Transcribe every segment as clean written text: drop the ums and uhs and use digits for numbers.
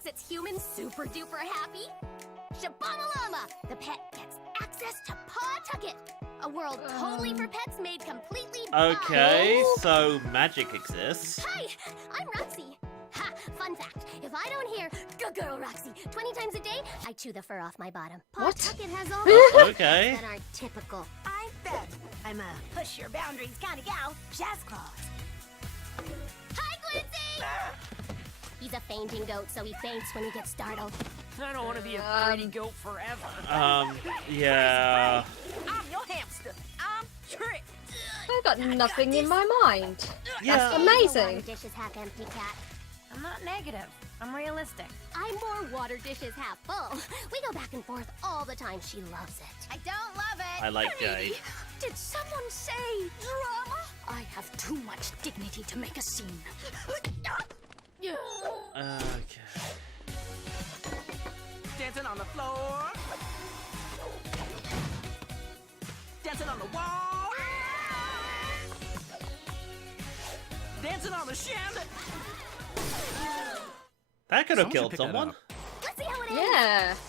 makes its humans super duper happy? Shabamalama! The pet gets access to Pawtucket, a world totally for pets made completely Okay, so magic exists. Hi, I'm Roxy. Ha! Fun fact: if I don't hear "Good girl, Roxy" 20 times a day, I chew the fur off my bottom. Pawtucket has all the Okay. that aren't typical. I'm Bev. I'm a push your boundaries kind of gal. Jazz claws. Hi, Quincy! He's a fainting goat, so he faints when he gets startled. I don't want to be a pretty goat forever. Yeah. I'm your hamster. I'm Trick. I've got nothing in my mind. Yeah. That's amazing. Water dishes half empty, cat. I'm not negative. I'm realistic. I'm more water dishes half full. We go back and forth all the time. She loves it. I don't love it. I like Jade. Did someone say drama? I have too much dignity to make a scene. Okay. Dancing on the floor. Dancing on the wall. Dancing on the chandelier. That could have Someone should killed pick that someone. up. Let's see how it ends.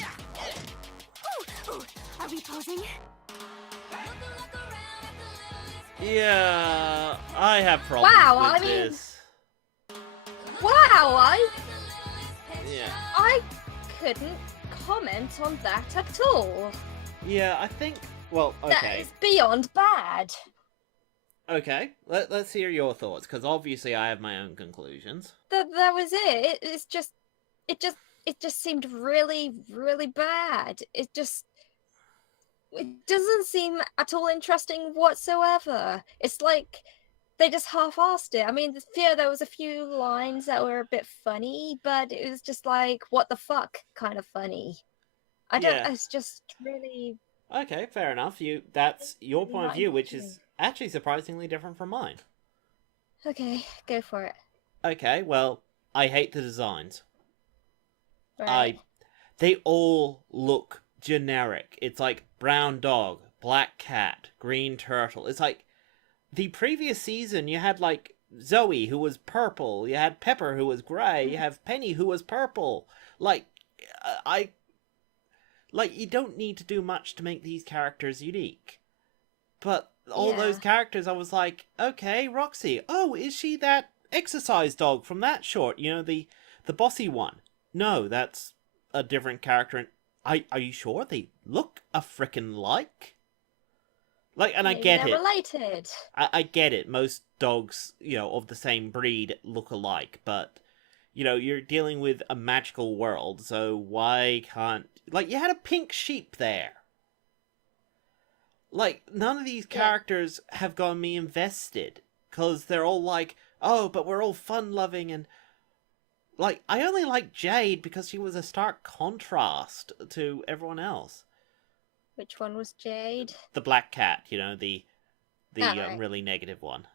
Yeah. Ooh, are we posing? Yeah, I have problems Wow, with I mean- this. Wow, Yeah. I couldn't comment on that at all. Yeah, I think. Well, That okay. is beyond bad. Okay. Let's hear your thoughts, because obviously I have my own conclusions. That was it. It just seemed really, really bad. It doesn't seem at all interesting whatsoever. It's like they just half-assed it. I mean, there was a few lines that were a bit funny, but it was just like, what the fuck kind of funny. Yeah. It's just really... Okay, fair enough. That's your point of Not view, which is interesting. actually surprisingly different from mine. Okay, go for it. Okay, well, I hate the designs. Right. They all look generic. It's like brown dog, black cat, green turtle. It's like the previous season you had like Zoe who was purple, you had Pepper who was grey, you have Penny who was purple. Like you don't need to do much to make these characters unique. But all those characters, I was like, okay, Roxy. Oh, is she that exercise dog from that short? You know, the bossy one. No, that's a different character. And are you sure they look a frickin' like? Like, and I Maybe get they're it. related. I get it. Most dogs, of the same breed look alike, but you're dealing with a magical world, so why can't... Like, you had a pink sheep there. Like, none of these characters have got me invested, because they're all like, oh, but we're all fun-loving, and... Like, I only like Jade because she was a stark contrast to everyone else. Which one was Jade? The black cat, the right. really negative one.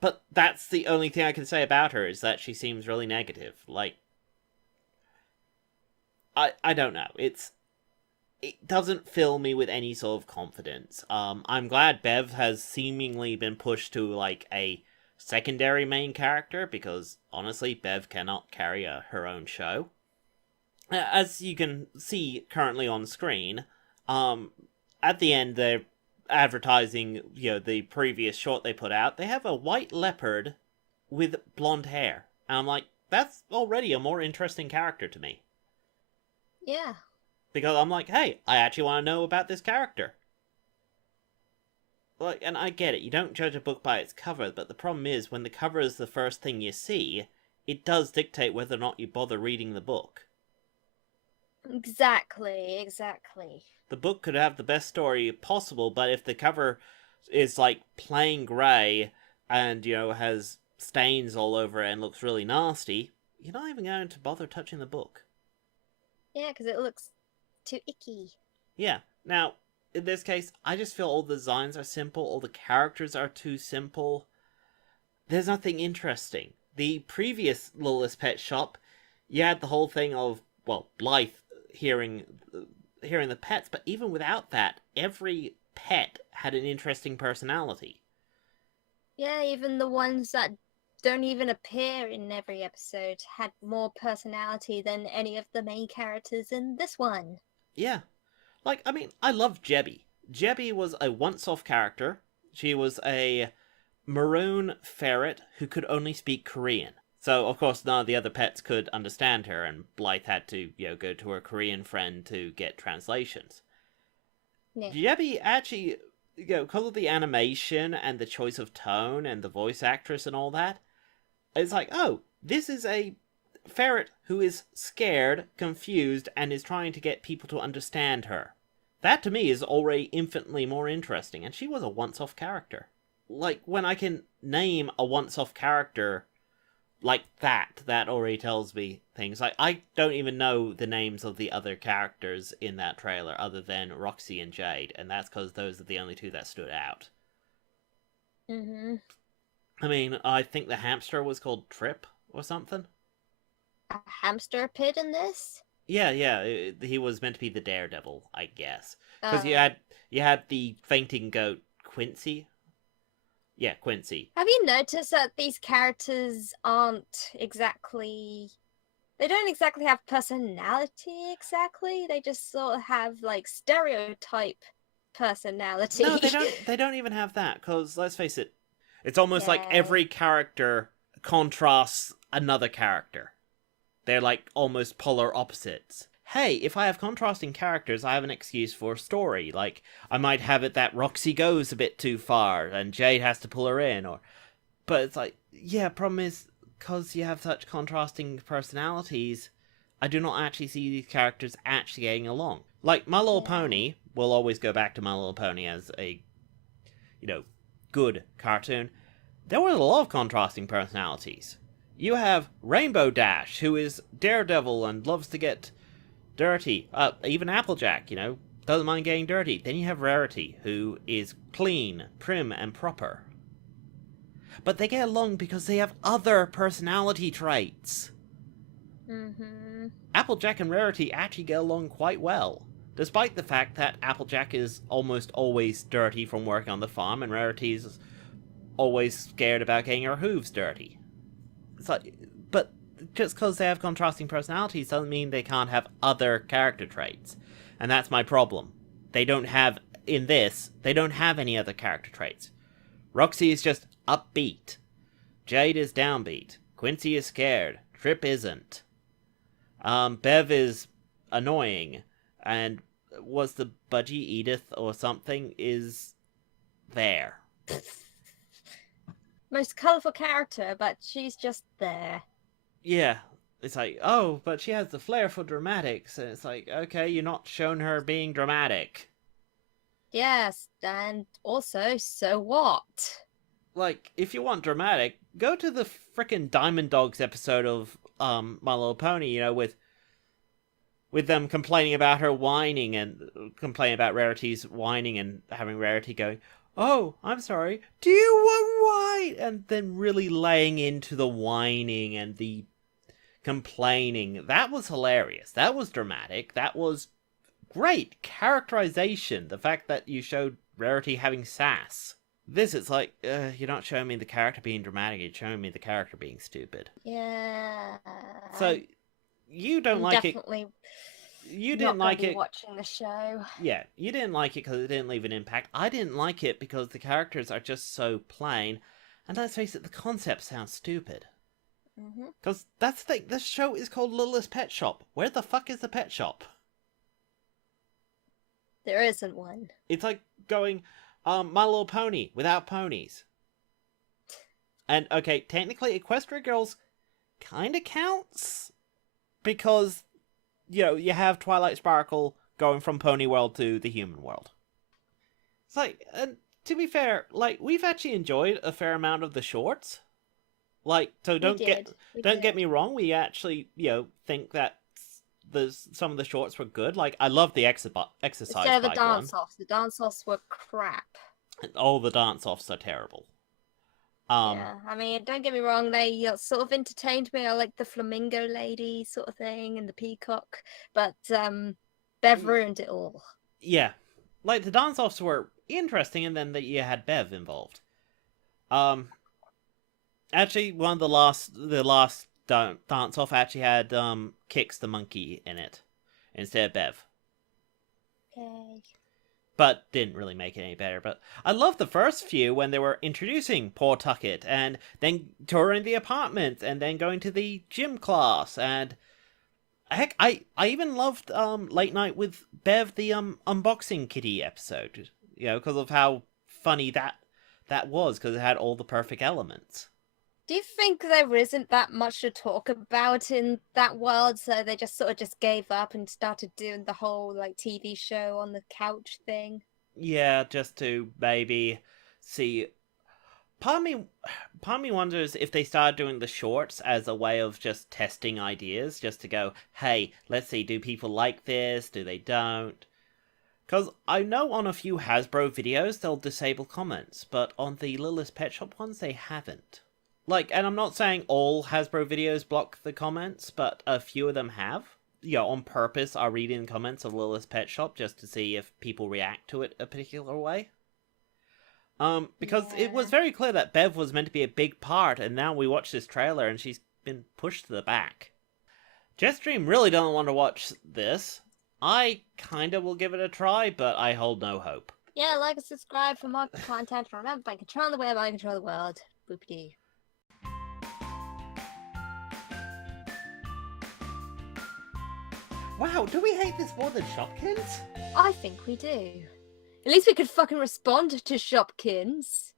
But that's the only thing I can say about her, is that she seems really negative. Like, I don't know. It doesn't fill me with any sort of confidence. I'm glad Bev has seemingly been pushed to, like, a secondary main character, because, honestly, Bev cannot carry her own show. As you can see currently on screen, at the end, they're advertising, the previous short they put out. They have a white leopard with blonde hair. And I'm like, that's already a more interesting character to me. Yeah. Because I'm like, hey, I actually want to know about this character. Like, and I get it, you don't judge a book by its cover, but the problem is, when the cover is the first thing you see, it does dictate whether or not you bother reading the book. Exactly. The book could have the best story possible, but if the cover is, like, plain grey, and, has stains all over it and looks really nasty, you're not even going to bother touching the book. Yeah, because it looks too icky. Yeah. Now, in this case, I just feel all the designs are simple, all the characters are too simple. There's nothing interesting. The previous Littlest Pet Shop, you had the whole thing of, well, Blythe hearing the pets, but even without that, every pet had an interesting personality. Yeah, even the ones that don't even appear in every episode had more personality than any of the main characters in this one. Yeah. Like, I mean, I love Jebby. Jebby was a once-off character. She was a maroon ferret who could only speak Korean. So, of course, none of the other pets could understand her, and Blythe had to, go to her Korean friend to get translations. Yeah. Jebby actually, because of the animation and the choice of tone and the voice actress and all that, it's like, oh, this is a ferret who is scared, confused, and is trying to get people to understand her. That, to me, is already infinitely more interesting, and she was a once-off character. Like, when I can name a once-off character like that already tells me things. Like, I don't even know the names of the other characters in that trailer other than Roxy and Jade, and that's because those are the only two that stood out. Mm-hmm. I mean, I think the hamster was called Trip or something. A hamster appeared in this? Yeah, he was meant to be the daredevil, I guess. Because you Uh, had the fainting goat, Quincy. Yeah, Quincy. Have you noticed that these characters aren't exactly... They don't exactly have personality, exactly? They just sort of have, like, stereotype personality. No, they don't. They don't even have that. Because let's face it, it's almost like Yeah. every character contrasts another character. They're like almost polar opposites. Hey, if I have contrasting characters, I have an excuse for a story. Like, I might have it that Roxy goes a bit too far, and Jade has to pull her in, But it's like, yeah, problem is, because you have such contrasting personalities, I do not actually see these characters actually getting along. Like, My Little Pony, we'll always go back to My Little Pony as a, good cartoon. There was a lot of contrasting personalities. You have Rainbow Dash, who is daredevil and loves to get dirty. Even Applejack, doesn't mind getting dirty. Then you have Rarity, who is clean, prim, and proper. But they get along because they have other personality traits. Mm-hmm. Applejack and Rarity actually get along quite well, despite the fact that Applejack is almost always dirty from working on the farm, and Rarity is always scared about getting her hooves dirty. It's like, but just because they have contrasting personalities doesn't mean they can't have other character traits. And that's my problem. They don't have any other character traits. Roxy is just upbeat. Jade is downbeat. Quincy is scared. Trip isn't. Bev is annoying. And was the Budgie Edith or something is there. Most colourful character, but she's just there. Yeah, it's like, oh, but she has the flair for dramatics, and it's like, okay, you're not showing her being dramatic. Yes, and also, so what? Like, if you want dramatic, go to the frickin' Diamond Dogs episode of My Little Pony, with them complaining about her whining and complaining about Rarity's whining and having Rarity going, oh, I'm sorry, do you want wine? And then really laying into the whining and the complaining. That was hilarious. That was dramatic. That was great characterization. The fact that you showed Rarity having sass. This is like, you're not showing me the character being dramatic, you're showing me the character being stupid. Yeah. So, you don't like definitely it. You didn't like it. Watching the show. Yeah, you didn't like it because it didn't leave an impact. I didn't like it because the characters are just so plain. And let's face it, the concept sounds stupid. Because that's the thing, this show is called Littlest Pet Shop. Where the fuck is the pet shop? There isn't one. It's like going, My Little Pony without ponies. And, okay, technically Equestria Girls kinda counts. Because, you have Twilight Sparkle going from Pony World to the human world. It's like, and to be fair, like, we've actually enjoyed a fair amount of the shorts. Like, so don't get me wrong, we actually, think that some of the shorts were good. Like, I love the exercise Instead of the bike one. dance-offs. The dance-offs were crap. All the dance-offs are terrible. Yeah, I mean, don't get me wrong, they sort of entertained me. I like the flamingo lady sort of thing and the peacock, but Bev ruined it all. Yeah. Like, the dance-offs were interesting, and then you had Bev involved. Actually, one of the last dance off actually had Kix the monkey in it instead of Bev. Okay. But didn't really make it any better. But I love the first few when they were introducing poor Tucket and then touring the apartment and then going to the gym class. And heck, I even loved Late Night with Bev, the unboxing kitty episode. You know, because of how funny that was, because it had all the perfect elements. Do you think there isn't that much to talk about in that world, so they just sort of just gave up and started doing the whole like TV show on the couch thing? Yeah, just to maybe see. Part of me wonders if they started doing the shorts as a way of just testing ideas, just to go, hey, let's see, do people like this? Do they don't? Because I know on a few Hasbro videos they'll disable comments, but on the Littlest Pet Shop ones they haven't. Like, and I'm not saying all Hasbro videos block the comments, but a few of them have. You know, on purpose are reading comments of Littlest Pet Shop just to see if people react to it a particular way. Because it was very clear that Bev was meant to be a big part, and now we watch this trailer and she's been pushed to the back. Jetstream really don't want to watch this. I kinda will give it a try, but I hold no hope. Yeah, like and subscribe for more content. Remember, by controlling the web, I control the world. Boop-dee. Wow, do we hate this more than Shopkins? I think we do. At least we could fucking respond to Shopkins.